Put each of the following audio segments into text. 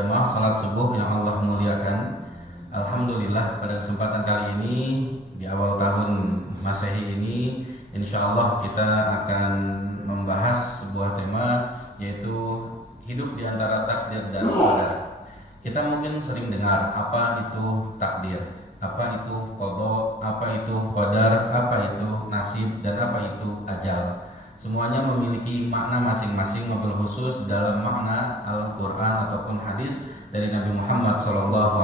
Jemaah salat subuh yang Allah muliakan, alhamdulillah pada kesempatan kali ini di awal tahun Masehi ini, insya Allah kita akan membahas sebuah tema, yaitu hidup di antara takdir dan qadar. Kita mungkin sering dengar apa itu takdir, apa itu qada, apa itu qadar, apa itu nasib, dan apa itu ajal. Semuanya memiliki makna masing-masing, mobil khusus dalam makna Al-Quran ataupun hadis dari Nabi Muhammad SAW.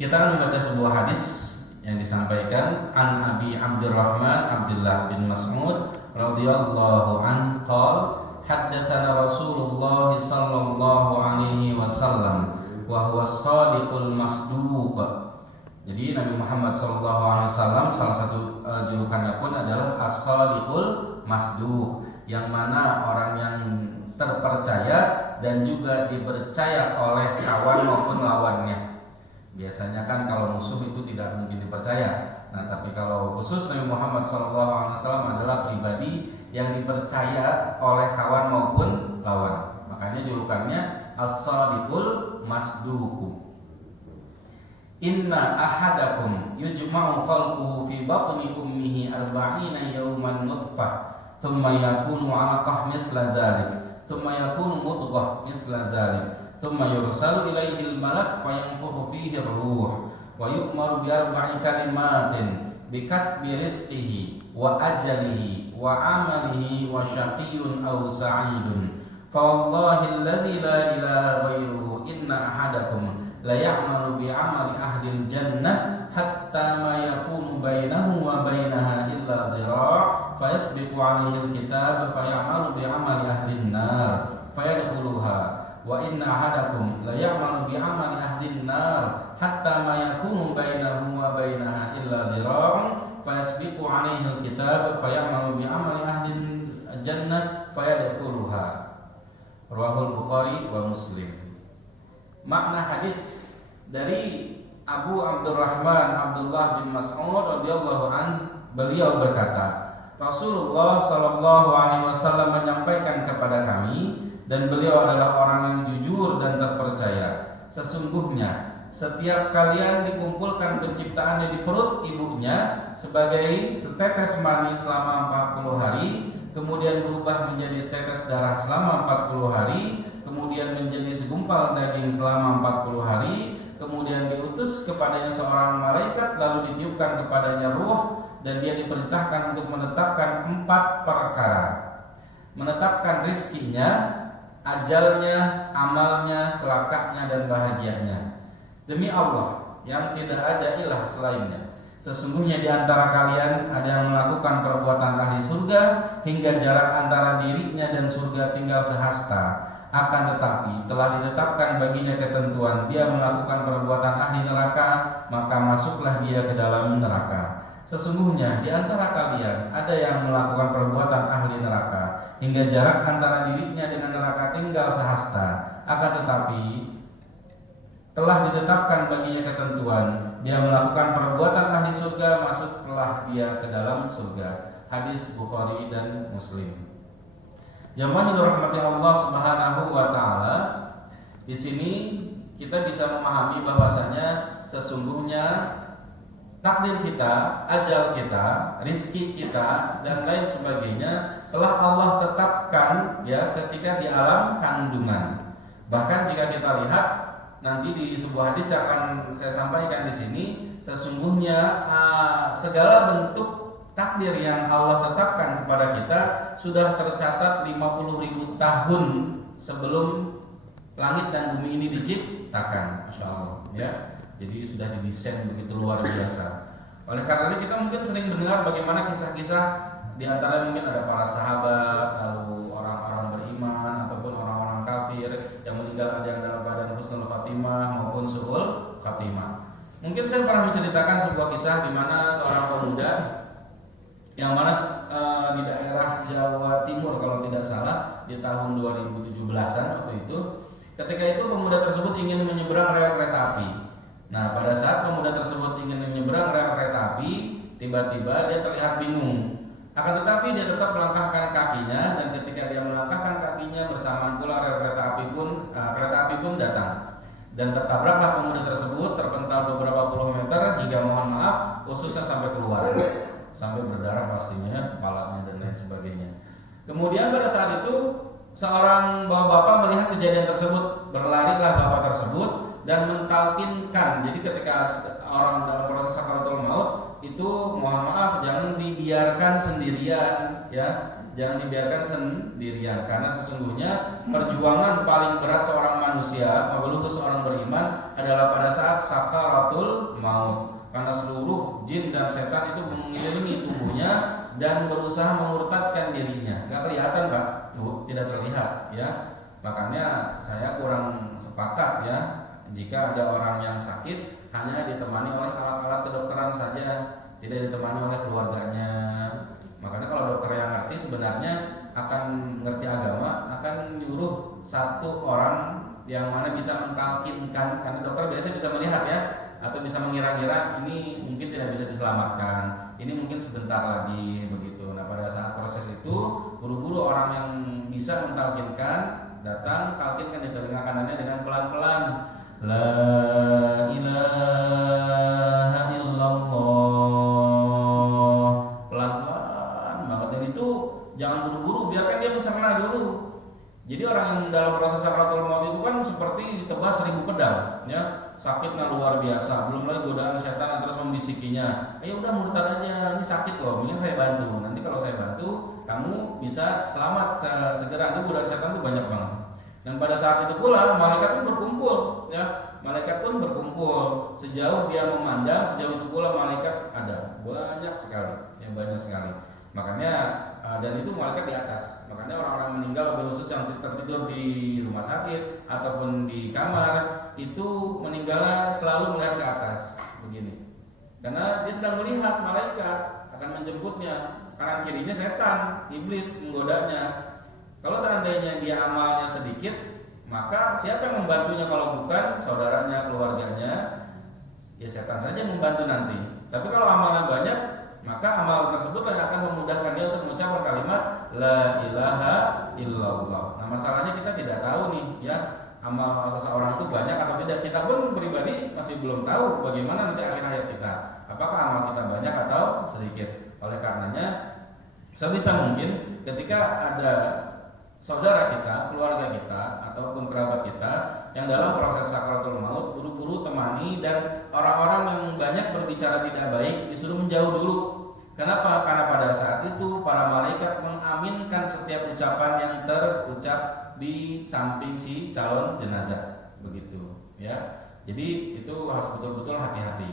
Kita akan membaca sebuah hadis yang disampaikan an Abi Abdurrahman Abdullah bin Mas'ud radhiyallahu anhu qala haddatsana Rasulullah sallallahu alaihi wasallam wa huwa as-sadiqul masduq. Jadi Nabi Muhammad SAW salah satu julukannya pun adalah as-sadiqul masduq, yang mana orang yang terpercaya dan juga dipercaya oleh kawan maupun lawannya. Biasanya kan kalau musuh itu tidak mungkin dipercaya. Nah, tapi kalau khusus Nabi Muhammad SAW adalah pribadi yang dipercaya oleh kawan maupun lawan. Makanya julukannya as-sadiqul masduq. Inna ahadakum yujma'u khalquhu fi batni ummihi 40 yawman nutfah thumma yakunu 'alaqah misla dzalik thumma yakunu mudghah misla dzalik thumma yursalu ilaihi al-malak fayanfukhu fihi ar-ruh wa yu'maru bi 4 kalimatin bi katbi rizqihi wa ajalihi wa 'amalihi wa syaqiyyun aw sa'idun fa wallahi alladzi la ilaha ghairuhu inna ahadakum la ya'malu bi 'amali ahlil jannah hatta ma yakunu bainahu wa bainaha illa zira' fa yasbiqu 'alaihi al-kitab fa ya'malu bi 'amali ahlin nar fa yadkhuluha wa inna ahadakum la ya'malu bi 'amali ahlin nar hatta ma yakunu bainahu wa bainaha illa zira' fa yasbiqu 'alaihi al-kitab fa ya'malu bi 'amali ahlin jannah fa yadkhuluha. Rawahul Bukhari wa Muslim. Makna hadis dari Abu Abdurrahman Abdullah bin Mas'ud radhiyallahu an, beliau berkata, Rasulullah sallallahu alaihi wasallam menyampaikan kepada kami, dan beliau adalah orang yang jujur dan terpercaya. Sesungguhnya setiap kalian dikumpulkan penciptaannya di perut ibunya sebagai setetes mani selama 40 hari, kemudian berubah menjadi setetes darah selama 40 hari, kemudian menjadi segumpal daging selama 40 hari, kemudian diutus kepadanya seorang malaikat, lalu ditiupkan kepadanya ruh, dan dia diperintahkan untuk menetapkan 4 perkara. Menetapkan rizkinya, ajalnya, amalnya, celakanya, dan bahagianya. Demi Allah yang tidak ada ilah selainnya, sesungguhnya di antara kalian ada yang melakukan perbuatan ahli surga hingga jarak antara dirinya dan surga tinggal sehasta. Akan tetapi telah ditetapkan baginya ketentuan, dia melakukan perbuatan ahli neraka, maka masuklah dia ke dalam neraka. Sesungguhnya di antara kalian ada yang melakukan perbuatan ahli neraka hingga jarak antara dirinya dengan neraka tinggal sehasta. Akan tetapi telah ditetapkan baginya ketentuan, dia melakukan perbuatan ahli surga, masuklah dia ke dalam surga. Hadis Bukhari dan Muslim. Jamaah yang dirahmati Allah Subhanahu wa taala, di sini kita bisa memahami bahwasanya sesungguhnya takdir kita, ajal kita, rizki kita, dan lain sebagainya telah Allah tetapkan ya ketika di alam kandungan. Bahkan jika kita lihat nanti di sebuah hadis yang akan saya sampaikan di sini, sesungguhnya segala bentuk takdir yang Allah tetapkan kepada kita sudah tercatat 50.000 tahun sebelum langit dan bumi ini diciptakan, Masya Allah ya. Jadi sudah didesain begitu luar biasa. Oleh karena itu kita mungkin sering mendengar bagaimana kisah-kisah, di antara mungkin ada para sahabat, lalu orang-orang beriman ataupun orang-orang kafir yang meninggal, ada yang dalam keadaan husnul khatimah maupun su'ul khatimah. Mungkin saya pernah menceritakan sebuah kisah di mana seorang pemuda yang mana di daerah Jawa Timur kalau tidak salah di tahun 2017-an waktu itu, ketika itu pemuda tersebut ingin menyeberang rel kereta api. Nah, pada saat pemuda tersebut ingin menyeberang rel kereta api, tiba-tiba dia terlihat bingung. Akan tetapi dia tetap melangkahkan kakinya, dan ketika dia melangkahkan kakinya bersamaan pula rel kereta api pun dan tertabraklah pemuda tersebut, terpental beberapa puluh meter hingga mohon maaf ususnya sampai keluar, sampai berdarah pastinya, kepalanya dan lain sebagainya. Kemudian pada saat itu seorang bapak-bapak melihat kejadian tersebut, berlarilah bapak tersebut dan mentalkinkan. Jadi ketika orang dalam proses sakaratul maut itu mohon maaf jangan dibiarkan sendirian, ya. Jangan dibiarkan sendirian, karena sesungguhnya perjuangan paling berat seorang manusia, apalagi seorang beriman, adalah pada saat sakaratul maut. Karena seluruh jin dan setan itu mengelilingi tubuhnya dan berusaha memurtadkan dirinya. Gak kelihatan, Pak? Tuh, tidak terlihat, ya. Makanya saya kurang sepakat, ya, jika ada orang yang sakit hanya ditemani oleh alat-alat kedokteran saja, tidak ditemani oleh keluarganya. Makanya kalau dokter yang ngerti sebenarnya akan ngerti agama, akan nyuruh satu orang yang mana bisa mentalkinkan, karena dokter biasanya bisa melihat, ya, atau bisa mengira-ngira ini mungkin tidak bisa diselamatkan, ini mungkin sebentar lagi, begitu. Nah pada saat proses itu buru-buru orang yang bisa mentalkinkan datang, talkinkan di telinga kanannya dengan pelan-pelan, la ilaha illallah, pelan-pelan banget. Dan itu jangan buru-buru, biarkan dia mencerna dulu. Jadi orang yang dalam proses sakaratul maut itu kan seperti ditebas 1000 pedang, ya, sakitnya luar biasa. Belum lagi godaan setan yang terus membisikinya, ya udah murtad aja, ini sakit loh, mungkin saya bantu. Nanti kalau saya bantu, kamu bisa selamat segera. Itu godaan setan itu banyak banget. Dan pada saat itu pula malaikat pun berkumpul, ya, malaikat pun berkumpul. Sejauh dia memandang, sejauh itu pula malaikat ada banyak sekali, ya, banyak sekali. Makanya dan itu malaikat di atas. Makanya orang-orang meninggal, wabil khusus yang tertidur di rumah sakit ataupun di kamar, itu meninggalnya selalu melihat ke atas begini, karena dia sedang melihat malaikat akan menjemputnya. Kanan kirinya setan, iblis menggodanya. Kalau seandainya dia amalnya sedikit, maka siapa yang membantunya kalau bukan saudaranya, keluarganya? Ya setan saja membantu nanti. Tapi kalau amalnya banyak, maka amal tersebut akan memudahkan dia untuk mengucapkan kalimat la ilaha illallah. Nah masalahnya kita tidak tahu nih, ya, amal seseorang itu banyak atau tidak. Kita pun pribadi masih belum tahu bagaimana nanti akhir hayat kita, apakah amal kita banyak atau sedikit. Oleh karenanya sebisa mungkin ketika ada saudara kita, keluarga kita, ataupun kerabat kita yang dalam proses sakaratul maut, buru-buru temani. Dan orang-orang yang banyak berbicara tidak baik disuruh menjauh dulu. Kenapa? Karena pada saat itu para malaikat mengaminkan setiap ucapan yang terucap di samping si calon jenazah, begitu, ya. Jadi itu harus betul-betul hati-hati.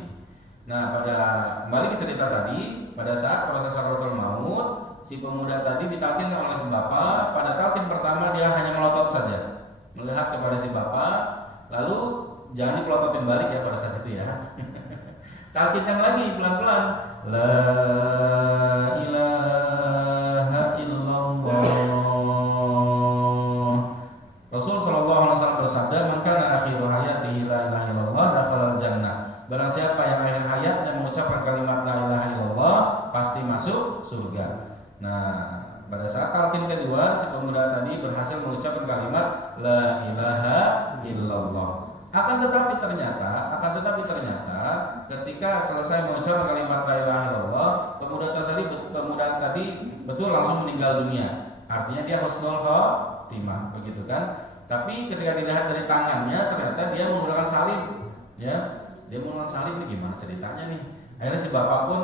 Nah, kembali ke cerita tadi, pada saat proses sakaratul maut, si pemuda tadi ditalkin oleh si bapak. Pada talkin pertama dia hanya melotot saja, melihat kepada si bapak, lalu jangan dipelototin balik, ya, pada saat itu, ya. Talkinkan lagi pelan-pelan, la ilaha illallah. Rasul sallallahu alaihi wasallam bersabda, "Man kana akhiru hayatihi la ilaha illallah dakhalal jannah." Barang siapa yang akhir hayatnya mengucapkan kalimat la ilaha illallah, pasti masuk surga. Nah, pada saat talqin kedua, si pemuda tadi berhasil mengucapkan kalimat la ilaha illallah. Akan tetapi ternyata ketika selesai mengucapkan kalimat la ilaha illallah, pemuda tadi betul langsung meninggal dunia. Artinya dia husnul khotimah, begitu kan? Tapi ketika dilihat dari tangannya, ternyata dia menggunakan salib, ya. Dia menggunakan salib, ini gimana ceritanya nih? Akhirnya si bapak pun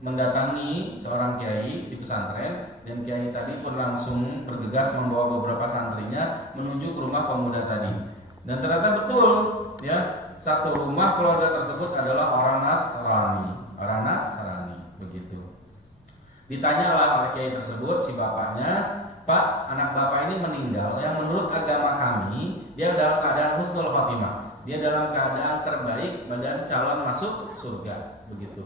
mendatangi seorang kiai di pesantren, dan kiai tadi pun langsung bergegas membawa beberapa santrinya menuju ke rumah pemuda tadi. Dan ternyata betul, ya, satu rumah keluarga tersebut adalah orang Nasrani, begitu. Ditanyalah oleh kiai tersebut si bapaknya, "Pak, anak bapak ini meninggal yang menurut agama kami dia dalam keadaan husnul khotimah, dia dalam keadaan terbaik dan calon masuk surga," begitu.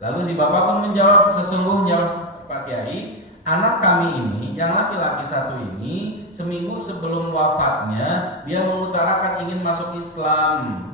Lalu si bapak pun menjawab, "Sesungguhnya Pak Kiai, anak kami ini yang laki-laki satu ini seminggu sebelum wafatnya dia mengutarakan ingin masuk Islam,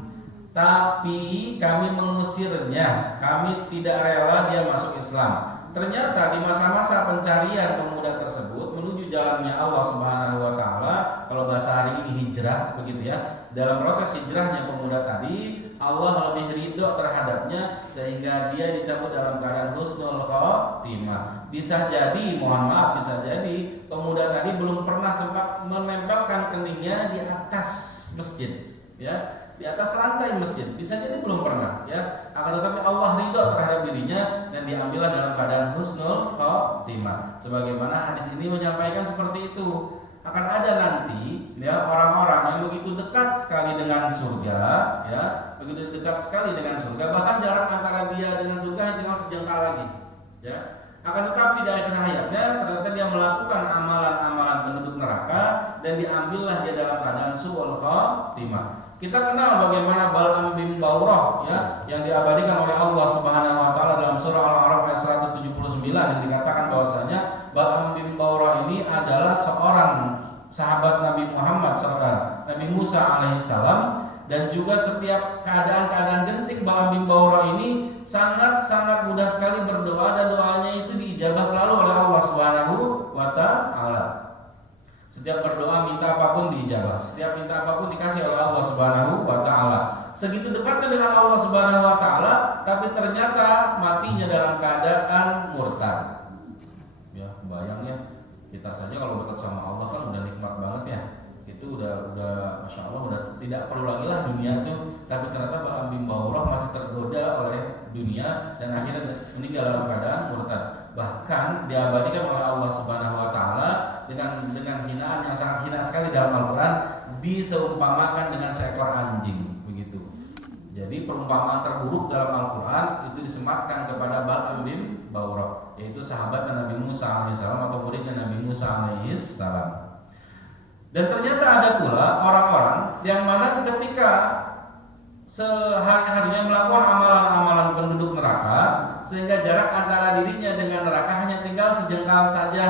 tapi kami mengusirnya, kami tidak rela dia masuk Islam. Ternyata di masa-masa pencarian pemuda tersebut menuju jalannya Allah Subhanahu wa taala, kalau bahasa hari ini hijrah, begitu, ya. dalam proses hijrahnya pemuda tadi, Allah lebih ridho terhadapnya sehingga dia dicabut dalam keadaan husnul khotimah. Bisa jadi, mohon maaf, bisa jadi pemuda tadi belum pernah sempat menempelkan keningnya di atas masjid, ya, di atas lantai masjid. Bisa jadi belum pernah, ya. Akan tetapi Allah ridho terhadap dirinya dan diambillah dalam keadaan husnul khotimah. Sebagaimana hadis ini menyampaikan seperti itu. Akan ada nanti, ya, orang-orang yang begitu dekat sekali dengan surga, ya, begitu dekat sekali dengan surga, bahkan jarak antara dia dengan surga tinggal sejengkal lagi, ya. Akan tetapi di akhir hayatnya ternyata dia melakukan amalan-amalan penduduk neraka dan diambillah dia dalam keadaan su'ul khotimah. Kita kenal bagaimana Bal'am bin Bawrah, ya, yang diabadikan oleh Allah Subhanahu wa taala dalam surah Al-A'raf ayat 179 yang dikatakan bahwasanya Bal'am bin Bawrah ini adalah seorang sahabat Nabi Muhammad SAW, Nabi Musa alaihissalam, dan juga setiap keadaan-keadaan genting Bal'am bin Bawrah ini sangat-sangat mudah sekali berdoa dan doanya itu diijabah selalu oleh Allah Subhanahu wa taala. Setiap berdoa minta apapun diijabah, setiap minta apapun dikasih oleh Allah Subhanahu wa taala. Segitu dekatnya dengan Allah Subhanahu wa taala, tapi ternyata matinya dalam keadaan murtad. Ya, bayangnya kita saja kalau dekat sama Allah kan udah nikmat banget ya. Itu udah Masya Allah, udah tidak perlu lagi lah dunia tuh. Tapi ternyata Bal'am bin Bawrah masih tergoda oleh dunia dan akhirnya meninggal dalam keadaan murtad. Bahkan diabadikan oleh Allah Subhanahu wa taala dengan hinaan yang sangat hina sekali dalam Al-Qur'an, diseumpamakan dengan seekor anjing, begitu. Jadi perumpamaan terburuk dalam Al-Qur'an itu disematkan kepada Bal'am bin Bawrah, yaitu sahabat Nabi Musa alaihissalam atau muridnya Nabi Musa alaihissalam. Dan ternyata ada pula orang-orang yang mana ketika sehari-harinya melakukan amalan-amalan penduduk neraka, sehingga jarak antara dirinya dengan neraka hanya tinggal sejengkal saja,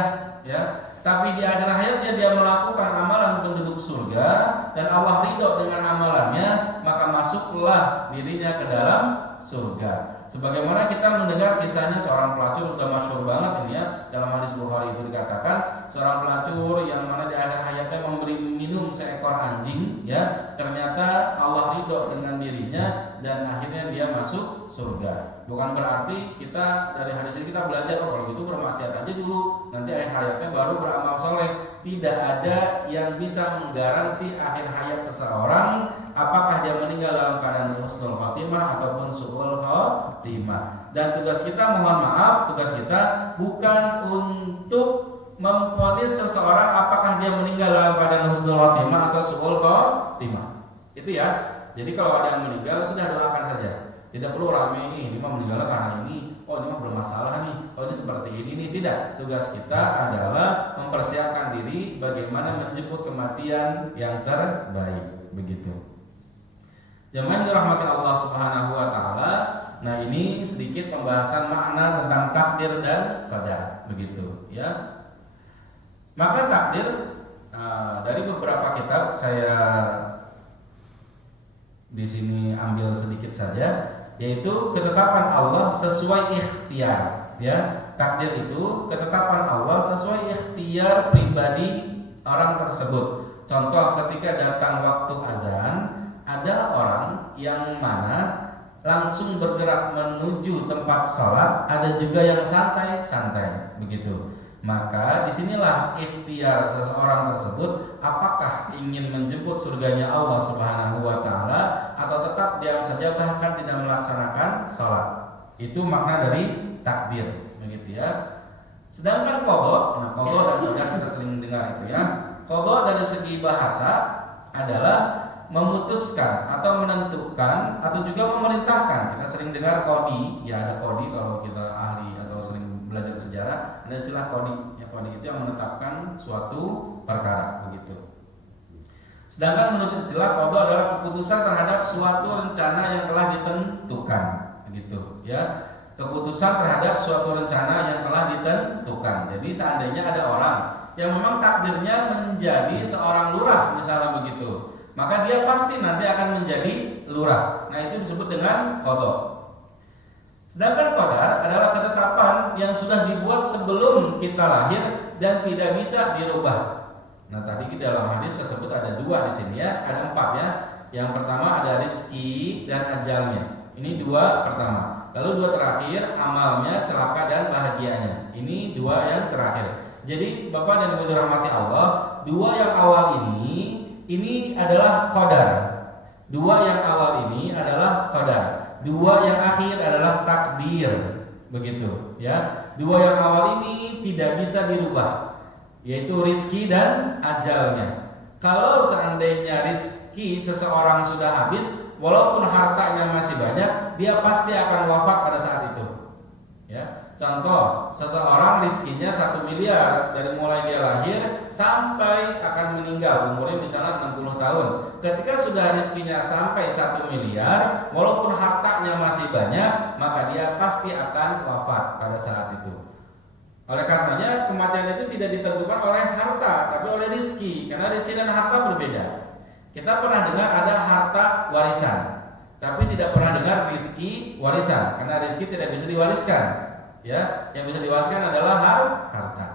ya. Tapi di akhir hayatnya dia melakukan amalan penduduk surga dan Allah ridho dengan amalannya, maka masuklah dirinya ke dalam surga. Sebagaimana kita mendengar kisahnya seorang pelacur, sudah masyhur banget ini, ya, dalam hadis Bukhari itu dikatakan seorang pelacur yang mana di akhir hayatnya memberi minum seekor anjing, ya, ternyata Allah ridho dengan dirinya dan akhirnya dia masuk surga. Bukan berarti kita dari hadis ini kita belajar, oh kalau gitu bermaksiat aja dulu, nanti akhir hayatnya baru beramal soleh. Tidak ada yang bisa menggaransi akhir hayat seseorang apakah dia meninggal dalam keadaan husnul khotimah ataupun su'ul khotimah. Dan tugas kita, mohon maaf, tugas kita bukan untuk memvonis seseorang apakah dia meninggal dalam keadaan husnul khotimah atau su'ul khotimah. Itu ya. Jadi kalau ada yang meninggal sudah doakan saja. Tidak perlu rame ini mah meninggal karena ini, oh ini mah bermasalah nih, oh ini seperti ini nih. Tidak. Tugas kita adalah mempersiapkan diri bagaimana menjemput kematian yang terbaik, begitu. Jemaah dirahmati Allah Subhanahu wa taala. Nah, ini sedikit pembahasan makna tentang takdir dan qadar, begitu, ya. Makna takdir dari beberapa kitab saya di sini ambil sedikit saja, yaitu ketetapan Allah sesuai ikhtiar, ya. Takdir itu ketetapan Allah sesuai ikhtiar pribadi orang tersebut. Contoh ketika datang waktu azan, ada orang yang mana langsung bergerak menuju tempat sholat, ada juga yang santai-santai, begitu. Maka disinilah ikhtiar seseorang tersebut, apakah ingin menjemput surganya Allah Subhanahu wa taala atau tetap diam saja bahkan tidak melaksanakan sholat. Itu makna dari takdir, begitu ya. Sedangkan qadha, nah qadha dan qadar kita sering dengar itu ya. Qadha dari segi bahasa adalah memutuskan atau menentukan atau juga memerintahkan. Kita sering dengar qadi, ya ada qadi kalau kita ahli atau sering belajar sejarah, ada istilah qadi. Ya, qadi itu yang menetapkan suatu perkara, begitu. Sedangkan menurut istilah qada adalah keputusan terhadap suatu rencana yang telah ditentukan, begitu, ya. Keputusan terhadap suatu rencana yang telah ditentukan. Jadi seandainya ada orang yang memang takdirnya menjadi seorang lurah misalnya begitu, maka dia pasti nanti akan menjadi lurah. Nah, itu disebut dengan qada. Sedangkan qadar adalah ketetapan yang sudah dibuat sebelum kita lahir dan tidak bisa dirubah. Nah, tadi di dalam hadis tersebut ada dua di sini ya, ada 4 ya. Yang pertama ada rizki dan ajalnya. Ini dua pertama. Lalu dua terakhir amalnya, celaka dan bahagianya. Ini dua yang terakhir. Jadi Bapak dan Ibu dirahmati Allah, dua yang awal ini adalah qadar. Dua yang awal ini adalah qadar. Dua yang akhir adalah takdir. Begitu, ya. Dua yang awal ini tidak bisa dirubah, yaitu rizki dan ajalnya. Kalau seandainya rizki seseorang sudah habis, walaupun hartanya masih banyak, dia pasti akan wafat pada saat itu. Ya, contoh, seseorang rizkinya 1 miliar dari mulai dia lahir sampai akan meninggal, umurnya misalnya 60 tahun. Ketika sudah rizkinya sampai 1 miliar, walaupun hartanya masih banyak, maka dia pasti akan wafat pada saat itu. Oleh karenanya kematian itu tidak ditentukan oleh harta, tapi oleh rizki. Karena rizki dan harta berbeda. Kita pernah dengar ada harta warisan, tapi tidak pernah dengar rizki warisan. Karena rizki tidak bisa diwariskan. Ya, yang bisa diwariskan adalah harta.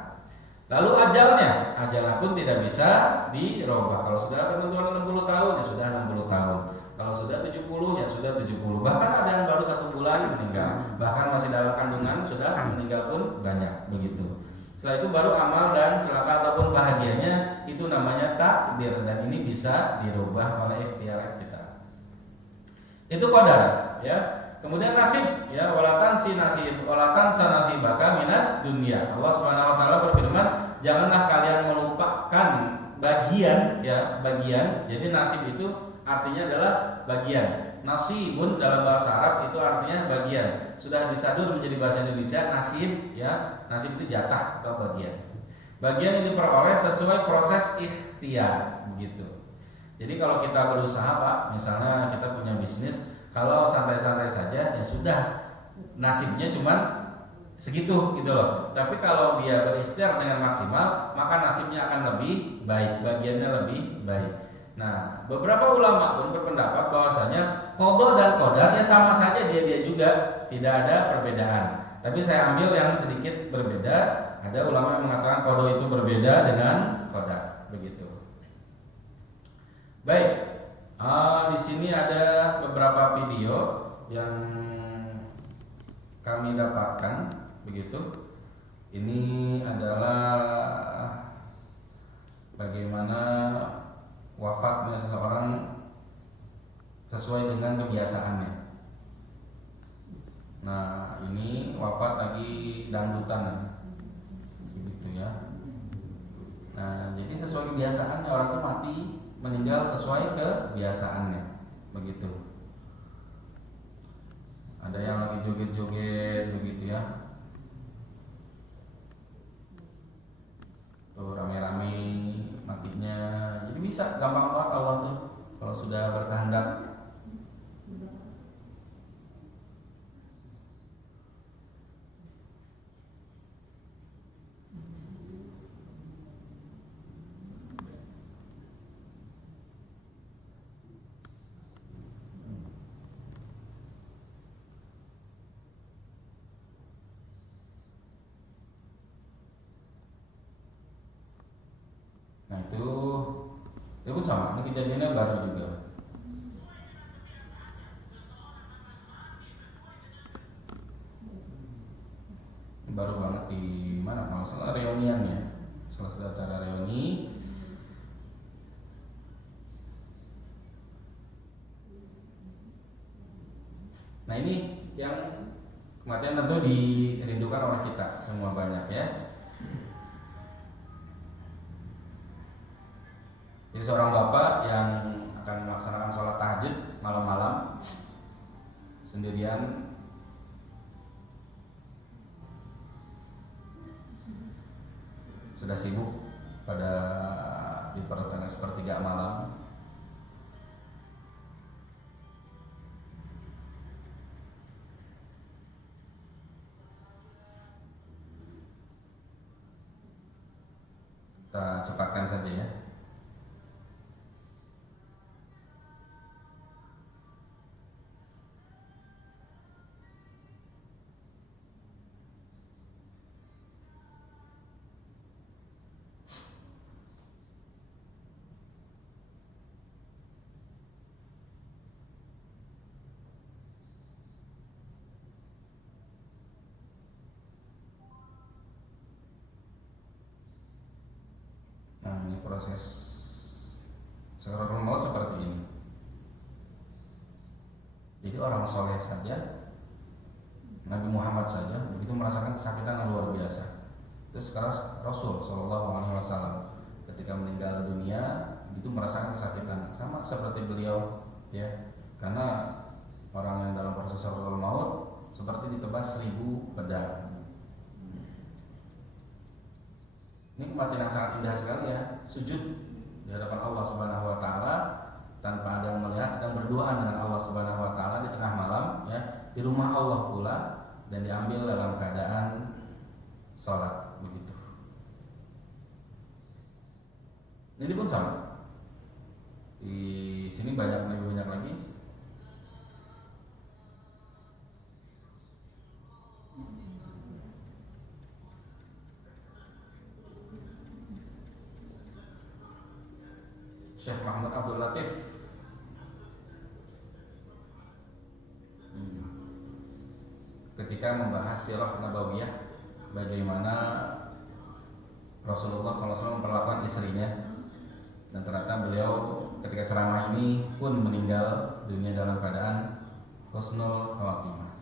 Lalu ajalnya pun tidak bisa dirubah. Kalau sudah ketentuan 60 tahun, ya sudah 60 tahun. Kalau sudah 70, ya sudah 70. Bahkan ada yang baru 1 bulan meninggal. Bahkan masih dalam kandungan sudah meninggal pun banyak, begitu. Setelah itu baru amal dan celaka ataupun bahagianya, itu namanya takdir, dan ini bisa dirubah oleh ikhtiar kita. Itu qadar, ya. Kemudian nasib, ya, walatan sa nasibaka minad dunia. Allah Subhanahu wa taala berfirman, janganlah kalian melupakan bagian, ya, bagian. Jadi nasib itu artinya adalah bagian. Nasibun dalam bahasa Arab itu artinya bagian. Sudah disadur menjadi bahasa Indonesia nasib, ya. Nasib itu jatah atau bagian. Bagian yang diperoleh sesuai proses ikhtiar, begitu. Jadi kalau kita berusaha, Pak, misalnya kita punya bisnis, kalau santai-santai saja, ya sudah, nasibnya cuma segitu, gitu loh. Tapi kalau dia berikhtiar dengan maksimal, maka nasibnya akan lebih baik, bagiannya lebih baik. Nah, beberapa ulama pun berpendapat bahwasanya qada dan qadar ya sama saja, dia juga tidak ada perbedaan. Tapi saya ambil yang sedikit berbeda. Ada ulama yang mengatakan qada itu berbeda dengan qadar, begitu. Baik. Di sini ada beberapa video yang kami dapatkan, begitu. Ini adalah bagaimana wafatnya seseorang sesuai dengan kebiasaannya. Nah, ini wafat lagi dangdutan, begitu ya. Nah, jadi sesuai kebiasaannya, orang itu mati meninggal sesuai kebiasaannya, begitu. Ada yang lagi joget-joget, begitu ya. Tuh rame-rame matinya. Jadi bisa gampang banget Allah tuh kalau sudah berkehendak. Nah itu pun sama, ini kejadiannya baru juga. Baru banget di mana? Kalau salah reunian ya, salah acara reuni. Nah ini yang kematian tentu dirindukan oleh kita semua banyak ya. Jadi seorang bapak yang akan melaksanakan sholat tahajud malam-malam sendirian, sudah sibuk pada di pertengahan sepertiga malam. Kita cepatkan saja ya. proses sakaratul maut seperti ini. Jadi orang soleh saja, Nabi Muhammad saja begitu merasakan kesakitan yang luar biasa. Terus sekarang Rasul Shallallahu Alaihi Wasallam ketika meninggal dunia itu merasakan kesakitan sama seperti beliau, ya, karena orang yang dalam proses sakaratul maut seperti ditebas 1000 pedang. Ini kematian yang sangat indah sekali ya, sujud di hadapan Allah Subhanahu Wa Taala tanpa ada yang melihat, sedang berdoa dengan Allah Subhanahu Wa Taala di tengah malam, ya, di rumah Allah pula, dan diambil dalam keadaan sholat begitu. Ini pun sama. Di sini lebih banyak lagi. Syekh Muhammad Abdul Latif ketika membahas sirah nabawiyah, bagaimana Rasulullah SAW memperlakukan istrinya, dan ternyata beliau ketika ceramah ini pun meninggal dunia dalam keadaan husnul khawatimah.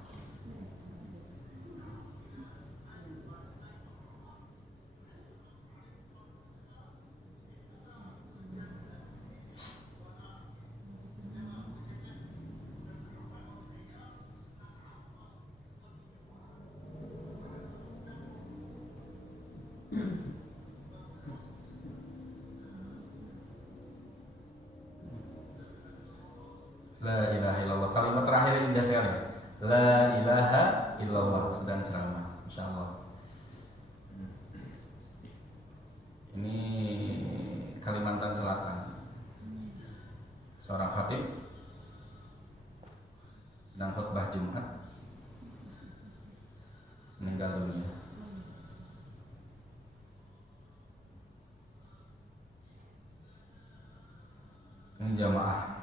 La ilaha illallah, kalimat terakhir yang indah sekali. La ilaha illallah sedang ceramah, Masya Allah. Ini Kalimantan Selatan. Seorang khatib sedang khutbah Jumat meninggal dunia. Ini jamaah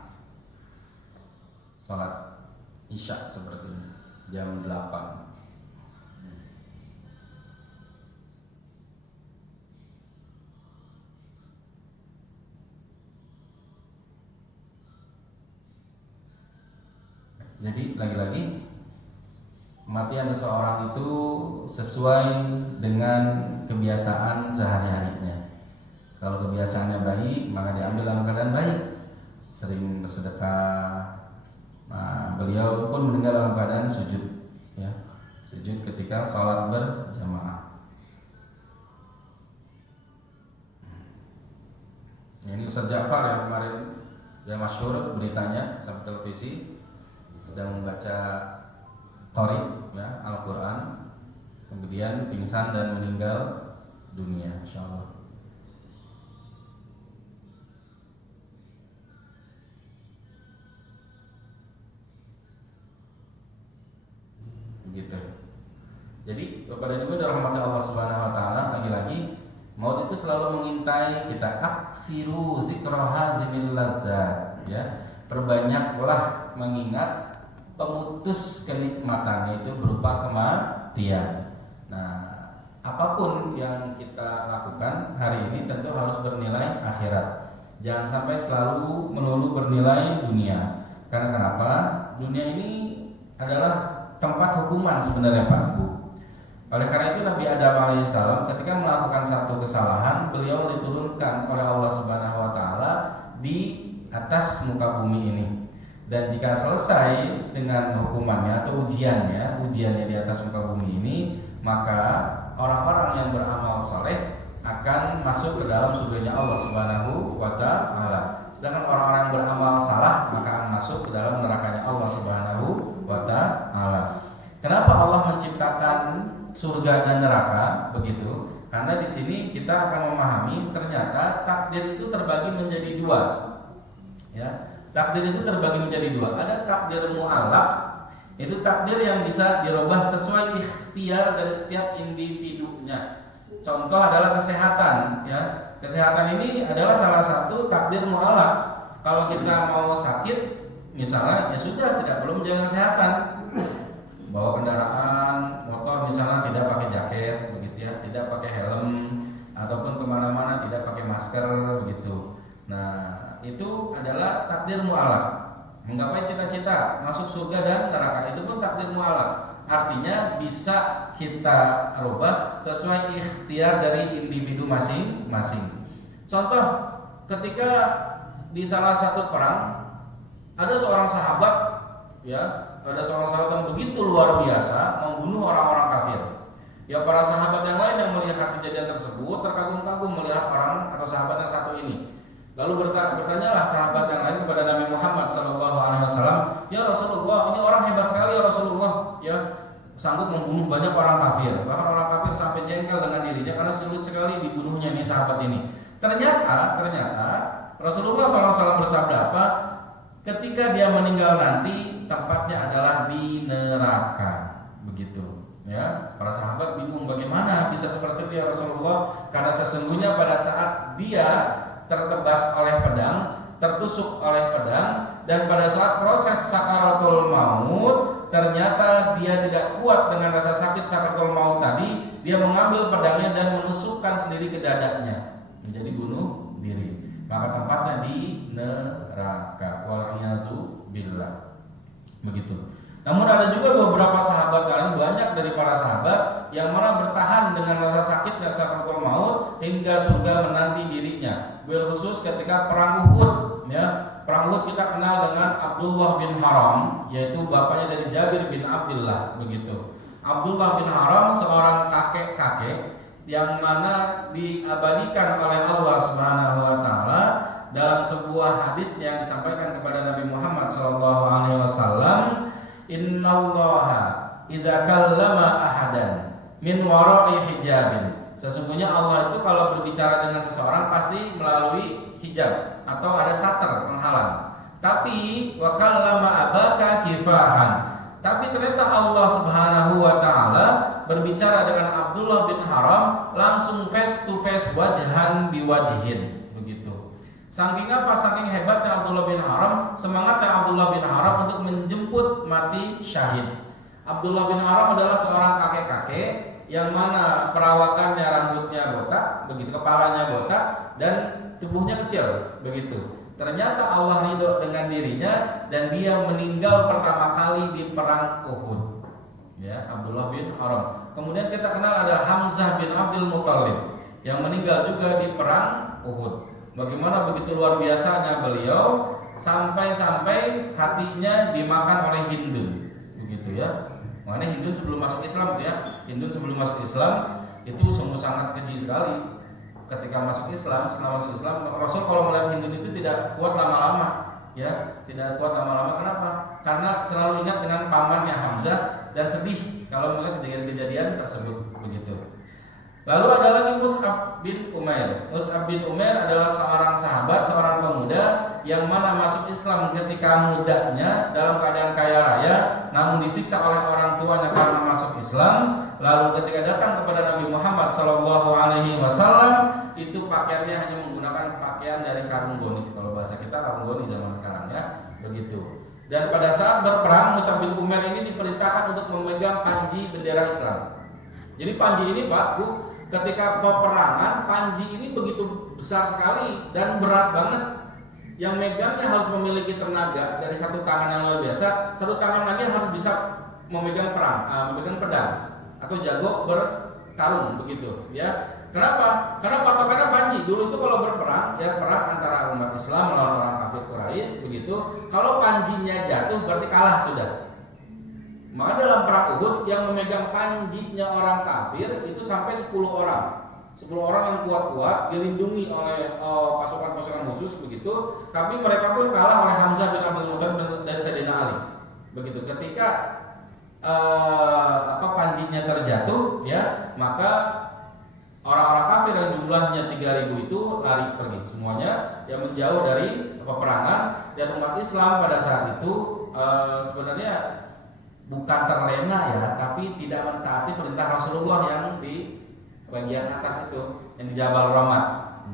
salat Isya seperti ini, jam 8. Jadi lagi-lagi kematian seseorang itu sesuai dengan kebiasaan sehari-harinya. Kalau kebiasaannya baik, maka diambil dalam keadaan baik, sering bersedekah. Nah, beliau pun meninggal dalam keadaan sujud, ya, sujud ketika sholat berjamaah. Ini Ustaz Ja'far yang kemarin yang masyhur beritanya sampai televisi, sedang membaca Thoriq, ya, Al-Quran, kemudian pingsan dan meninggal dunia, insyaallah. Gitu. Jadi Bapak dan Ibu dirahmati Allah Subhanahu Wa Taala, lagi-lagi maut itu selalu mengintai kita. Aksiru zikroha jamil ladzat, ya, perbanyaklah mengingat pemutus kenikmatannya itu berupa kematian. Nah, apapun yang kita lakukan hari ini tentu harus bernilai akhirat. Jangan sampai selalu melulu bernilai dunia. Karena kenapa? Dunia ini adalah tempat hukuman sebenarnya, Pak Bu. Oleh karena itu Nabi Adam alaihissalam ketika melakukan satu kesalahan, beliau diturunkan oleh Allah Subhanahu Wa Taala di atas muka bumi ini. Dan jika selesai dengan hukumannya atau ujiannya di atas muka bumi ini, maka orang-orang yang beramal saleh akan masuk ke dalam surganya Allah Subhanahu Wa Taala. Sedangkan orang-orang yang beramal salah maka akan masuk ke dalam nerakanya Allah Subhanahu Wa Taala. Kenapa Allah menciptakan surga dan neraka begitu? Karena di sini kita akan memahami ternyata takdir itu terbagi menjadi dua. Ya, takdir itu terbagi menjadi dua. Ada takdir mu'allaq, itu takdir yang bisa dirubah sesuai ikhtiar dari setiap individunya. Contoh adalah kesehatan, ya. Kesehatan ini adalah salah satu takdir mu'allaq. Kalau kita mau sakit, misalnya, ya sudah, tidak perlu menjaga kesehatan. Bawa kendaraan motor misalnya tidak pakai jaket, begitu ya, tidak pakai helm, ataupun kemana-mana tidak pakai masker, begitu mu'allaq. Menggapai cita-cita masuk surga dan neraka itu pun takdir mu'allaq. Artinya bisa kita rubah sesuai ikhtiar dari individu masing-masing. Contoh, ketika di salah satu perang ada seorang sahabat, ada seorang sahabat yang begitu luar biasa membunuh orang-orang kafir. Ya, para sahabat yang lain yang melihat kejadian tersebut terkagum-kagum melihat orang atau sahabat yang satu ini. Lalu bertanyalah sahabat yang lain kepada Nabi Muhammad SAW, ya Rasulullah, ini orang hebat sekali ya Rasulullah, ya sanggup membunuh banyak orang kafir. Bahkan orang kafir sampai jengkel dengan dirinya karena sulit sekali dibunuhnya nih sahabat ini. Ternyata Rasulullah SAW bersabda apa? Ketika dia meninggal nanti tempatnya adalah di neraka. Begitu. Ya, para sahabat bingung bagaimana bisa seperti itu ya Rasulullah? Karena sesungguhnya pada saat dia tertebas oleh pedang, tertusuk oleh pedang, dan pada saat proses sakaratul maut ternyata dia tidak kuat dengan rasa sakit sakaratul maut tadi, dia mengambil pedangnya dan menusukkan sendiri ke dadanya, menjadi bunuh diri. Maka tempatnya di neraka. Wa'iyadzu billah. Begitu. Namun ada juga beberapa sahabat lain, banyak dari para sahabat yang malah bertahan dengan rasa sakitnya sakaratul maut hingga surga menanti dirinya. Bil khusus ketika perang Uhud, ya. Perang Uhud kita kenal dengan Abdullah bin Haram, yaitu bapaknya dari Jabir bin Abdullah, begitu. Abdullah bin Haram seorang kakek-kakek yang mana diabadikan oleh Allah Subhanahu wa taala dalam sebuah hadis yang disampaikan kepada Nabi Muhammad SAW. Innallaha idza kallama ahadan min wara'i hijabin. Sesungguhnya Allah itu kalau berbicara dengan seseorang pasti melalui hijab atau ada sater penghalang. Tapi wa kallama abaka kifahan. Tapi ternyata Allah Subhanahu wa taala berbicara dengan Abdullah bin Haram langsung face to face, wajhan biwajhin, begitu. Saking apa? Saking hebatnya Abdullah bin Haram, semangatnya Abdullah bin Haram untuk menjemput mati syahid. Abdullah bin Haram adalah seorang kakek-kakek yang mana perawakannya rambutnya botak, begitu, kepalanya botak dan tubuhnya kecil, begitu. Ternyata Allah ridho dengan dirinya dan dia meninggal pertama kali di perang Uhud. Ya, Abdullah bin Haram. Kemudian kita kenal ada Hamzah bin Abdul Muthalib yang meninggal juga di perang Uhud. Bagaimana begitu luar biasanya beliau sampai-sampai hatinya dimakan oleh Hindun, begitu ya. Makanya Hindun sebelum masuk Islam itu ya, Hindun sebelum masuk Islam itu sungguh sangat keji sekali. Ketika masuk Islam, setelah masuk Islam, Rasul kalau melihat Hindun itu tidak kuat lama-lama, ya, tidak kuat lama-lama. Kenapa? Karena selalu ingat dengan pamannya Hamzah dan sedih kalau melihat kejadian-kejadian tersebut, begitu. Lalu ada lagi Mus'ab bin Umair. Mus'ab bin Umair adalah seorang sahabat, seorang pemuda yang mana masuk Islam ketika mudanya dalam keadaan kaya raya, namun disiksa oleh orang tuanya karena masuk Islam. Lalu ketika datang kepada Nabi Muhammad SAW, itu pakaiannya hanya menggunakan pakaian dari karung goni. Kalau bahasa kita karung goni zaman sekarang ya, begitu. Dan pada saat berperang, Mus'ab bin Umair ini diperintahkan untuk memegang panji bendera Islam. Jadi panji ini Pak, Bu, ketika peperangan, panji ini begitu besar sekali dan berat banget. Yang megangnya harus memiliki tenaga dari satu tangan yang luar biasa, satu tangan lagi harus bisa memegang memegang pedang atau jago bertarung, begitu ya. Kenapa? Karena patokannya panji. Dulu itu kalau berperang, ya perang antara umat Islam melawan orang kafir Quraisy, begitu. Kalau panjinya jatuh berarti kalah sudah. Maka dalam perang Uhud yang memegang panjinya orang kafir itu sampai 10 orang. 10 orang yang kuat-kuat dilindungi oleh pasukan-pasukan khusus, begitu. Tapi mereka pun kalah oleh Hamzah bin Abdul Muthalib dan Sayyidina Ali. Begitu. Ketika panjinya terjatuh, ya, maka orang-orang kafir yang jumlahnya 3.000 itu lari pergi semuanya, yang menjauh dari peperangan. Dan umat Islam pada saat itu sebenarnya bukan terlena ya, tapi tidak mentaati perintah Rasulullah yang di bagian atas itu, yang di Jabal Rahmah.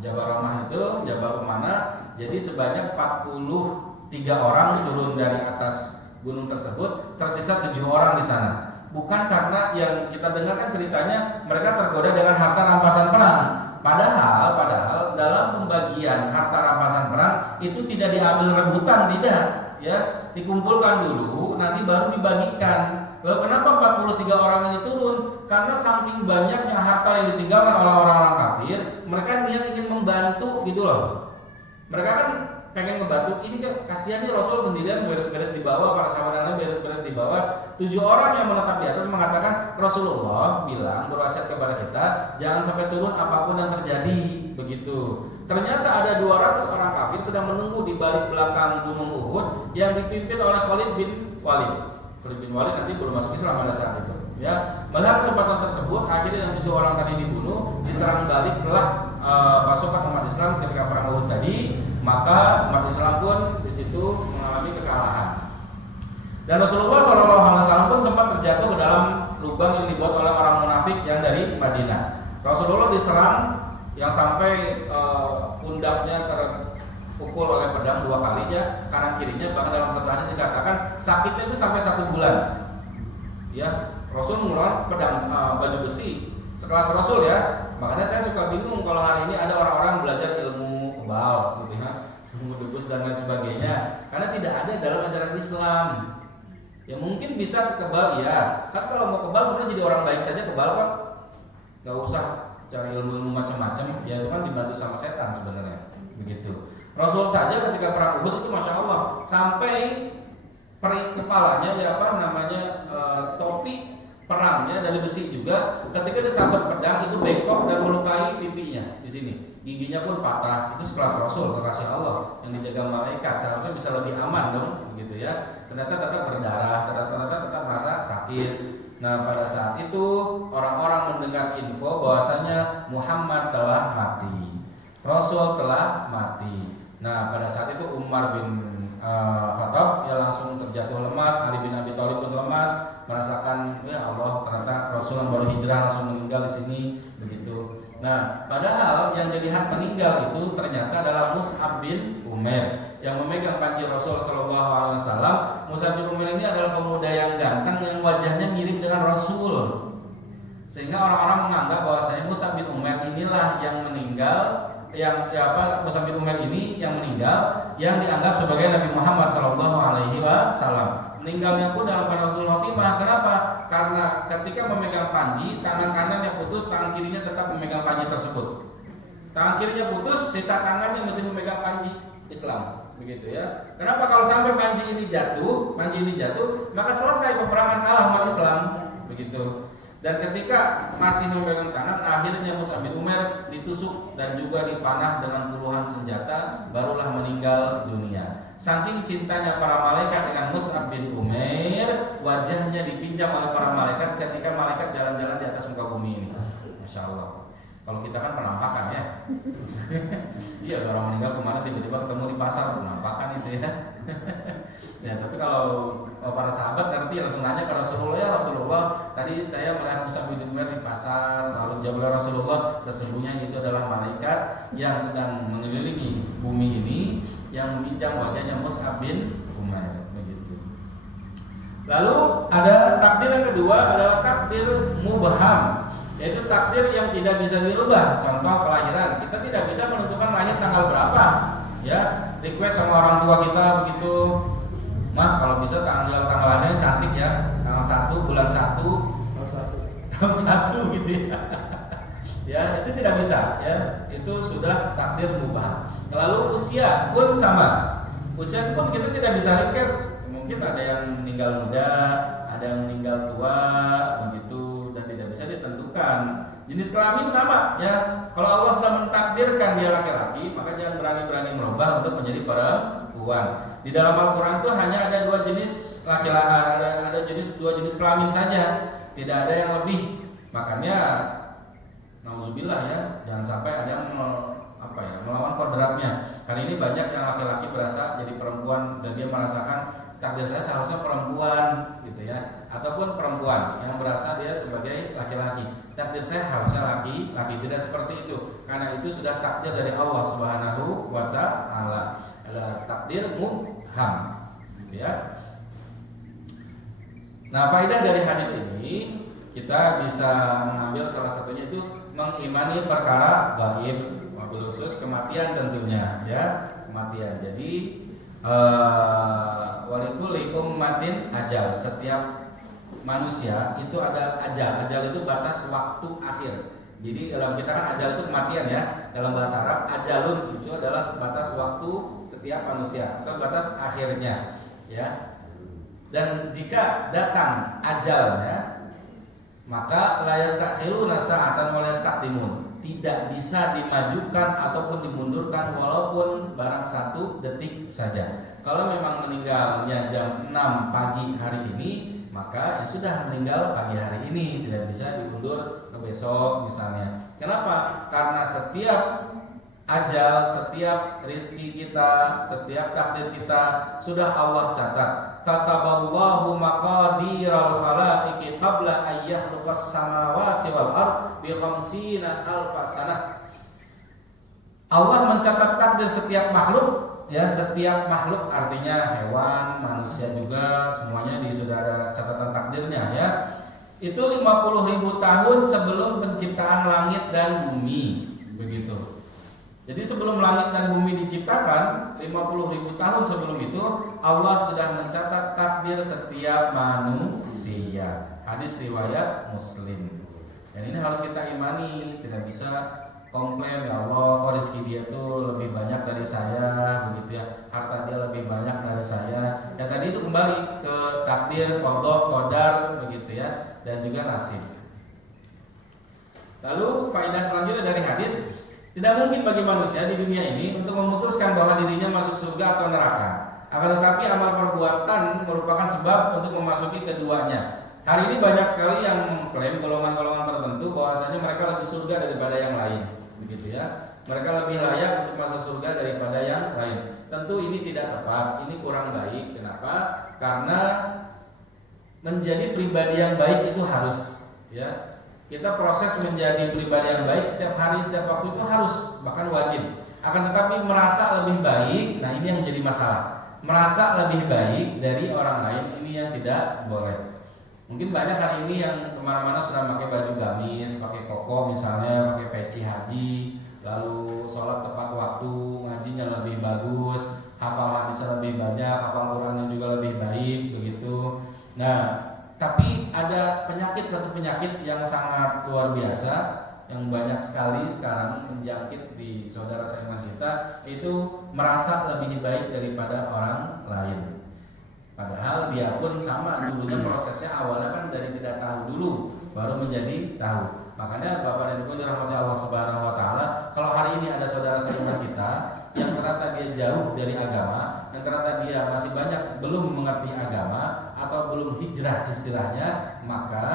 Jabal Rahmah itu jabal kemana? Jadi sebanyak 43 orang turun dari atas gunung tersebut, tersisa 7 orang di sana. Bukan karena yang kita dengarkan ceritanya mereka tergoda dengan harta rampasan perang. Padahal dalam pembagian harta rampasan perang itu tidak diambil rebutan, tidak, ya, dikumpulkan dulu, nanti baru dibagikan. Lalu kenapa 43 orang ini turun? Karena saking banyaknya harta yang ditinggalkan oleh orang-orang kafir, mereka niat ingin membantu gitu loh. Mereka kan pengen ngebantu, ini kan kasihan nih Rasul sendirian beres-beres di bawah, para sahabatnya beres-beres di bawah. 7 orang yang menetap di atas mengatakan, Rasulullah bilang berwasiat kepada kita, jangan sampai turun apapun yang terjadi, begitu. Ternyata ada 200 orang kafir sedang menunggu di balik belakang gunung Uhud yang dipimpin oleh Khalid bin Walid. Khalid bin Walid nanti belum masuk Islam pada saat itu. Ya, melihat kesempatan tersebut, akhirnya yang 7 orang tadi dibunuh, diserang baliklah pasukan umat Islam ketika perang Uhud tadi, maka umat Islam pun di situ mengalami kekalahan. Dan Rasulullah SAW pun sempat terjatuh ke dalam lubang yang dibuat oleh orang munafik yang dari Madinah. Rasulullah diserang yang sampai pundaknya terpukul oleh pedang 2 kali, ya, kanan kirinya, bahkan dalam satu hadis dikatakan sakitnya itu sampai 1 bulan. Ya, Rasul menggunakan pedang baju besi sekelas Rasul, ya. Makanya saya suka bingung kalau hari ini ada orang-orang belajar ilmu kebal, gitu ya, ilmu debus dan lain sebagainya, karena tidak ada dalam ajaran Islam. Ya mungkin bisa kebal, ya. Kan kalau mau kebal sebenarnya jadi orang baik saja kebal kok, nggak usah cari ilmu macam-macam. Ya itu kan dibantu sama setan sebenarnya, begitu. Rasul saja ketika perang Uhud itu masya Allah sampai peri kepalanya, ya apa namanya, topi perangnya dari besi juga, ketika disabet pedang itu bengkok dan melukai pipinya di sini, giginya pun patah. Itu sekelas Rasul, kekasih Allah yang dijaga malaikat, seharusnya bisa lebih aman dong, gitu ya. Ternyata tetap berdarah, ternyata tetap merasa sakit. Nah pada saat itu orang-orang mendengar info bahwasanya Muhammad telah mati, Rasul telah mati. Nah pada saat itu Umar bin Khattab ya langsung terjatuh lemas, Ali bin Abi Thalib pun lemas, merasakan ya Allah ternyata Rasul yang baru hijrah langsung meninggal di sini, begitu. Nah padahal yang jadi hak meninggal itu ternyata adalah Mus'ab bin Umair yang memegang panji Rasul Shallallahu Alaihi Wasallam. Mus'ab bin Umair ini adalah pemuda yang ganteng yang wajahnya mirip dengan Rasul, sehingga orang-orang menganggap bahwasanya Mus'ab bin Umair inilah yang meninggal, Mus'ab bin Umair ini yang meninggal, yang dianggap sebagai Nabi Muhammad Shallallahu Alaihi Wasallam. Meninggalnya pun dalam pada Rasul Fatimah. Kenapa? Karena ketika memegang panji, tangan kanannya putus, tangan kirinya tetap memegang panji tersebut. Tangan kirinya putus, sisa tangannya masih memegang panji Islam, begitu ya. Kenapa? Kalau sampai panji ini jatuh, maka selesai peperangan Allah umat Islam, begitu. Dan ketika masih memegang tangan, akhirnya Mus'ab bin Umair ditusuk dan juga dipanah dengan puluhan senjata, barulah meninggal dunia. Saking cintanya para malaikat dengan Mus'ab bin Umair, wajahnya dipinjam oleh para malaikat ketika malaikat jalan-jalan di atas muka bumi ini. Masya Allah. Kalau kita kan penampakan, ya. Iya, orang meninggal kemana tiba-tiba ketemu di pasar, penampakan itu, ya. Ya, tapi kalau para sahabat nanti langsung nanya ke Rasulullah, ya Rasulullah, tadi saya melihat Mus'ab bin Umair di pasar, lalu jawab Rasulullah, sesungguhnya itu adalah malaikat yang sedang mengelilingi bumi ini, yang meminjam wajahnya Mus'ab bin Umair, begitu. Lalu ada takdir yang kedua adalah takdir mubham, yaitu takdir yang tidak bisa dirubah. Contoh kelahiran, kita tidak bisa menentukan lahir tanggal berapa, ya. Request sama orang tua kita begitu, Mak, kalau bisa tanggal lahirnya cantik ya, tanggal 1 bulan 1 tahun 1 gitu ya. Ya, itu tidak bisa, ya. Itu sudah takdir mubham. Lalu usia pun sama. Usia pun kita tidak bisa request. Mungkin ada yang meninggal muda, ada yang meninggal tua, begitu, dan tidak bisa ditentukan. Jenis kelamin sama, ya. Kalau Allah sudah mentakdirkan dia laki-laki, maka jangan berani-berani merubah untuk menjadi perempuan. Di dalam Al-Quran itu hanya ada 2 jenis laki-laki, ada 2 jenis kelamin saja, tidak ada yang lebih. Makanya, nauzubillah, ya, jangan sampai ada yang melawan kodratnya. Kali ini banyak yang laki-laki berasa jadi perempuan dan dia merasakan takdir saya seharusnya perempuan, gitu ya, ataupun perempuan yang berasa dia sebagai laki-laki, takdir saya harusnya laki-laki. Tidak seperti itu, karena itu sudah takdir dari Allah Subhanahu wa Ta'ala, adalah takdir mubham, gitu ya. Nah, faedah dari hadis ini kita bisa mengambil salah satunya itu mengimani perkara gaib, wabil khusus kematian tentunya ya, kematian. Jadi walikulli ummatin ajal, setiap manusia itu ada ajal. Ajal itu batas waktu akhir. Jadi dalam kita kan ajal itu kematian ya. Dalam bahasa Arab ajalun itu adalah batas waktu setiap manusia atau batas akhirnya ya. Dan jika datang ajalnya, maka la yastakhiruna sa'atan wa la yastaqdimun. Tidak bisa dimajukan ataupun dimundurkan walaupun barang 1 detik saja. Kalau memang meninggalnya jam 6 pagi hari ini, maka ya sudah meninggal pagi hari ini, tidak bisa diundur ke besok misalnya. Kenapa? Karena setiap ajal, setiap rizki kita, setiap takdir kita sudah Allah catat. Kataballahu maqadiral khalaiqi qabla an yakhluqas samawati wal ard bi 50 alfa sanah. Allah mencatat takdir setiap makhluk ya, setiap makhluk artinya hewan, manusia juga semuanya sudah ada catatan takdirnya ya. Itu 50.000 tahun sebelum penciptaan langit dan bumi, begitu. Jadi sebelum langit dan bumi diciptakan, 50.000 tahun sebelum itu Allah sudah mencatat takdir setiap manusia. Hadis riwayat Muslim. Dan ini harus kita imani, tidak bisa komplain, ya Allah, kok rezeki dia tuh lebih banyak dari saya, begitu ya. Harta dia lebih banyak dari saya. Ya tadi itu kembali ke takdir, qada, qadar, begitu ya, dan juga nasib. Lalu faedah selanjutnya dari hadis, tidak mungkin bagi manusia di dunia ini untuk memutuskan bahwa dirinya masuk surga atau neraka. Akan tetapi amal perbuatan merupakan sebab untuk memasuki keduanya. Hari ini banyak sekali yang mengklaim golongan-golongan tertentu bahwasanya mereka lebih surga daripada yang lain, begitu ya. Mereka lebih layak untuk masuk surga daripada yang lain. Tentu ini tidak tepat, ini kurang baik. Kenapa? Karena menjadi pribadi yang baik itu harus ya. Kita proses menjadi pribadi yang baik setiap hari, setiap waktu itu harus, bahkan wajib. Akan tetapi merasa lebih baik, nah ini yang menjadi masalah. Merasa lebih baik dari orang lain, ini yang tidak boleh. Mungkin banyak hari ini yang kemana-mana sudah pakai baju gamis, pakai koko misalnya, pakai peci haji, lalu sholat tepat waktu, ngajinya lebih bagus, hafal hadisnya lebih banyak, hafal Qurannya juga lebih baik, begitu. Nah, tapi ada satu penyakit yang sangat luar biasa, yang banyak sekali sekarang menjangkit di saudara seiman kita, itu merasa lebih baik daripada orang lain. Padahal dia pun sama dulunya, prosesnya awalnya kan dari tidak tahu dulu baru menjadi tahu. Makanya Bapak dan Ibu dirahmati Allah Subhanahu wa taala, kalau hari ini ada saudara seiman kita yang ternyata dia jauh dari agama, yang ternyata dia masih banyak belum mengerti agama atau belum hijrah istilahnya, maka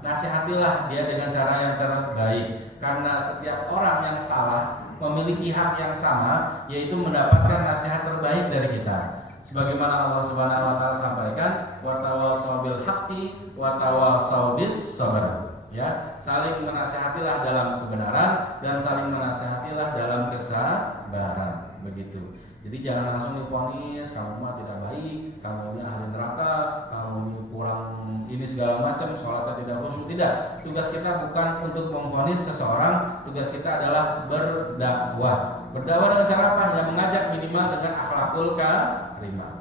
nasihatilah dia dengan cara yang terbaik. Karena setiap orang yang salah memiliki hak yang sama, yaitu mendapatkan nasihat terbaik dari kita. Sebagaimana Allah Subhanahu wa taala sampaikan, wa tawassaw bil haqqi wa tawassaw bis sabr. Ya, saling menasihatilah dalam kebenaran dan saling menasihatilah dalam kesabaran, begitu. Jadi jangan langsung divonis, kamu mah tidak baik, kamu ini ahli neraka, kamu ini kurang ini segala macam, sholatnya tidak khusyuk. Tidak. Tugas kita bukan untuk memvonis seseorang, tugas kita adalah berdakwah. Berdakwah dengan cara apa? Yang mengajak minimal dengan akhlakul karimah.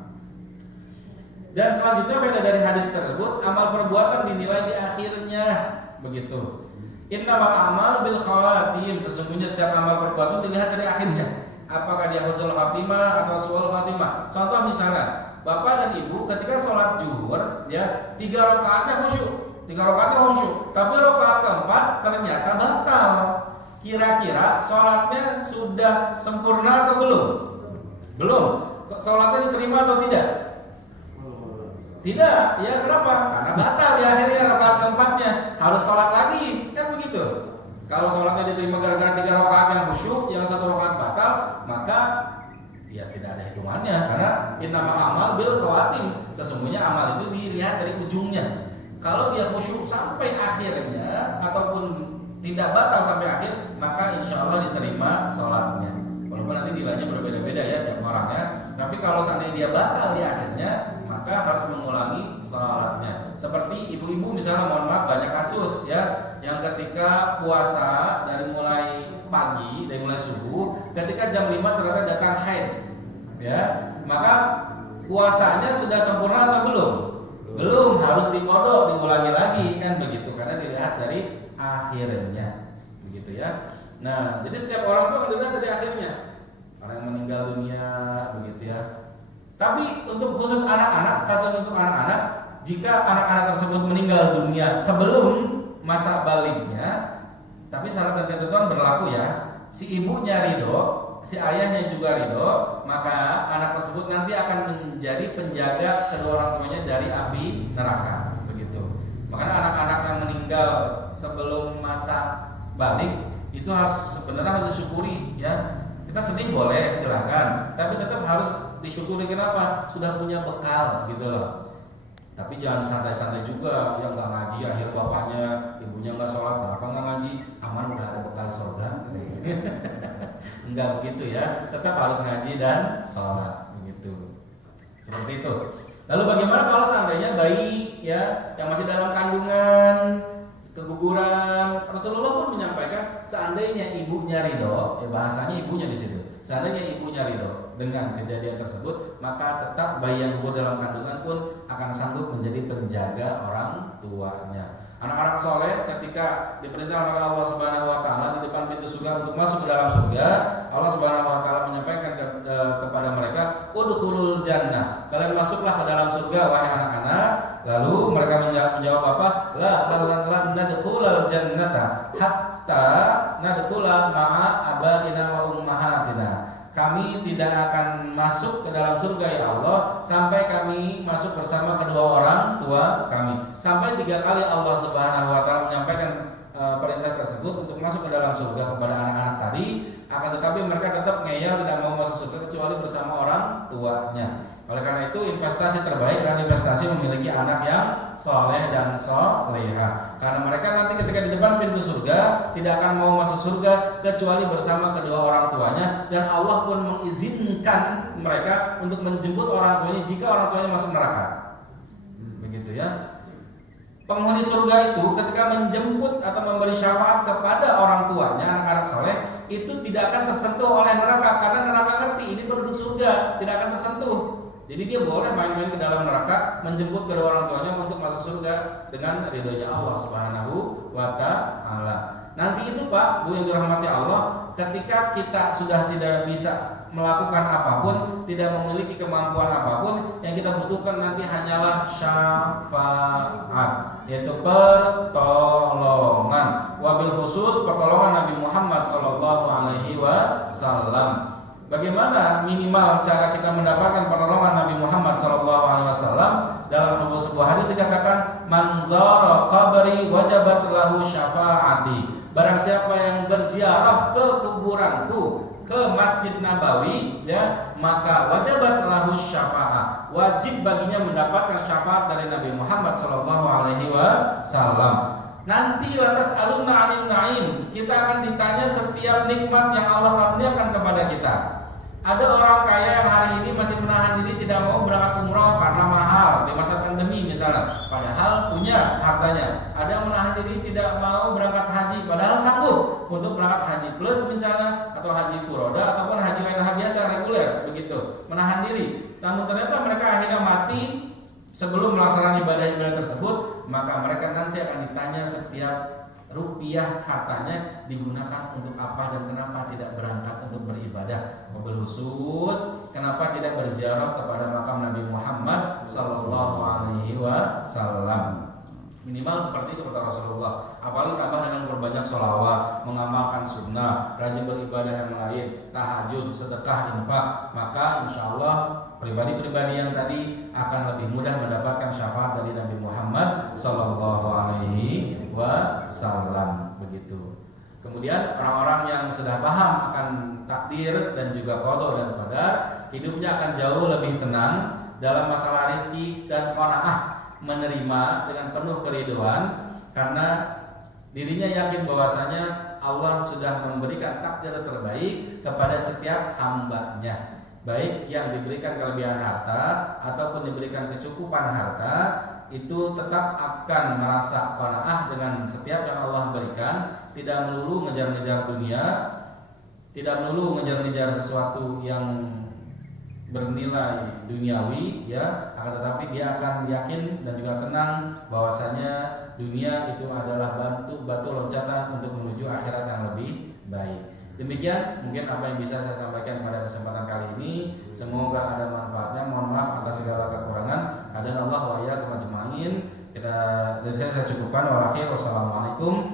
Dan selanjutnya faedah dari hadis tersebut, amal perbuatan dinilai di akhirnya, begitu. Innamal a'mal bil khawatim, sesungguhnya setiap amal perbuatan dilihat dari akhirnya. Apakah dia husnul khatimah atau su'ul khatimah? Contoh misalnya, Bapak dan Ibu ketika sholat zuhur, ya 3 rakaatnya khusyuk, 3 rakaatnya khusyuk, tapi rakaat keempat ternyata batal. Kira-kira sholatnya sudah sempurna atau belum? Belum. Sholatnya diterima atau tidak? Tidak. Ya kenapa? Karena batal ya akhirnya rakaat keempatnya, harus sholat lagi, kan begitu. Kalau sholatnya diterima gara-gara 3 rakaat yang khusyuk, yang 1 rakaat batal, maka ya tidak ada hitungannya. Karena innamal a'mal bil khawatim, sesungguhnya amal itu dilihat dari ujungnya. Kalau dia khusyuk sampai akhirnya ataupun tidak batal sampai akhir, maka insya Allah diterima sholatnya. Walaupun nanti nilainya berbeda-beda ya tiap orangnya. Tapi kalau seandainya dia batal di akhirnya, maka harus mengulangi sholatnya. Seperti ibu-ibu misalnya, mohon maaf banyak kasus ya, yang ketika puasa dari mulai pagi, dari mulai subuh, ketika jam 5 ternyata datang haid, ya, maka puasanya sudah sempurna atau belum? Belum, harus dikodok, diulangi lagi kan begitu, karena dilihat dari akhirnya, begitu ya. Nah, jadi setiap orang itu dilihat dari akhirnya, orang yang meninggal dunia, begitu ya. Tapi untuk khusus anak-anak, kasus untuk anak-anak, jika anak-anak tersebut meninggal dunia sebelum masa baliknya, tapi syarat dan ketentuan berlaku ya. Si ibunya ridho, si ayahnya juga ridho, maka anak tersebut nanti akan menjadi penjaga kedua orang tuanya dari api neraka, begitu. Makanya anak-anak yang meninggal sebelum masa balik itu sebenarnya harus disyukuri ya. Kita sedih boleh, silakan, tapi tetap harus disyukuri. Kenapa? Sudah punya bekal gitu loh. Tapi jangan santai-santai juga, yang nggak ngaji akhir bapaknya, ibunya nggak sholat, kenapa nggak ngaji? Aman udah ada bekal surga. Enggak begitu ya, tetap harus ngaji dan sholat, begitu. Seperti itu. Lalu bagaimana kalau seandainya bayi ya yang masih dalam kandungan keguguran? Rasulullah pun menyampaikan seandainya ibunya ridho, ya bahasanya ibunya di situ. Seandainya ibunya ridho dengan kejadian tersebut, maka tetap bayi yang gugur dalam kandungan pun akan sanggup menjadi penjaga orang tuanya. Anak-anak soleh ketika diperintah oleh Allah Subhanahu Wa Taala di depan pintu surga untuk masuk ke dalam surga, Allah Subhanahu Wa Taala menyampaikan kepada mereka, udkhulul jannah, kalian masuklah ke dalam surga wahai anak-anak. Lalu mereka menjawab apa? La nadkhulul jannata hatta nadkhula ma'a abaina wa ummahatina. Kami tidak akan masuk ke dalam surga ya Allah sampai kami masuk bersama kedua orang tua kami. Sampai 3 kali Allah Subhanahu Wa Taala menyampaikan perintah tersebut untuk masuk ke dalam surga kepada anak-anak tadi. Akan tetapi mereka tetap ngeyel, tidak mau masuk surga kecuali bersama orang tuanya. Oleh karena itu investasi terbaik adalah investasi memiliki anak yang soleh dan soleha. Karena mereka nanti ketika di depan pintu surga tidak akan mau masuk surga kecuali bersama kedua orang tuanya, dan Allah pun mengizinkan mereka untuk menjemput orang tuanya jika orang tuanya masuk neraka. Begitu ya. Penghuni surga itu ketika menjemput atau memberi syafaat kepada orang tuanya, anak-anak soleh, itu tidak akan tersentuh oleh neraka karena neraka ngerti ini penduduk surga, tidak akan tersentuh. Jadi dia boleh main-main ke dalam neraka, menjemput kedua orang tuanya untuk masuk surga dengan ridhonya Allah Subhanahu Wa Taala. Nanti itu Pak, Bu yang dirahmati Allah, ketika kita sudah tidak bisa melakukan apapun, tidak memiliki kemampuan apapun, yang kita butuhkan nanti hanyalah syafaat, yaitu pertolongan. Wabil khusus pertolongan Nabi Muhammad SAW. Bagaimana minimal cara kita mendapatkan pertolongan Nabi Muhammad SAW? Dalam sebuah hadis dikatakan, man zara qabri wajabat lahu syafaati. Barang siapa yang berziarah ke kuburanku, ke Masjid Nabawi, ya, maka wajabat lahu syafaat. Wajib baginya mendapatkan syafaat dari Nabi Muhammad SAW. Nanti lantas alumna anil naim, kita akan ditanya setiap nikmat yang Allah karuniakan kepada kita. Ada orang kaya yang hari ini masih menahan diri tidak mau berangkat umroh karena mahal di masa pandemi misalnya, padahal punya hartanya. Ada yang menahan diri tidak mau berangkat haji, padahal sanggup untuk berangkat haji plus misalnya, atau haji furoda ataupun haji biasa reguler, begitu. Menahan diri. Namun ternyata mereka akhirnya mati sebelum melaksanakan ibadah-ibadah tersebut, maka mereka nanti akan ditanya setiap rupiah hartanya digunakan untuk apa dan kenapa tidak berangkat untuk beribadah. Mobil khusus, kenapa tidak berziarah kepada makam Nabi Muhammad SAW. Minimal seperti itu kata Rasulullah. Apalagi tambah dengan berbanyak sholawat, mengamalkan sunnah, rajin beribadah yang lain, tahajud, sedekah, infak, maka insya Allah pribadi-pribadi yang tadi akan lebih mudah mendapatkan syafaat dari Nabi Muhammad SAW. Begitu. Kemudian orang-orang yang sudah paham akan takdir dan juga qada dan qadar, hidupnya akan jauh lebih tenang dalam masalah rizki dan qanaah, menerima dengan penuh keriduan karena dirinya yakin bahwasanya Allah sudah memberikan takdir terbaik kepada setiap hambanya, baik yang diberikan kelebihan harta ataupun diberikan kecukupan harta. itu tetap akan merasa qanaah dengan setiap yang Allah berikan, tidak melulu ngejar-ngejar dunia, tidak melulu ngejar-ngejar sesuatu yang bernilai duniawi, ya, akan tetapi dia akan yakin dan juga tenang bahwasanya dunia itu adalah batu loncatan untuk menuju akhirat yang lebih baik. Demikian mungkin apa yang bisa saya sampaikan pada kesempatan kali ini. Semoga ada manfaatnya. Mohon maaf atas segala kekurangan. Hadanallahu wa iyyakum ajma'in. Dan saya cukupkan. Wassalamualaikum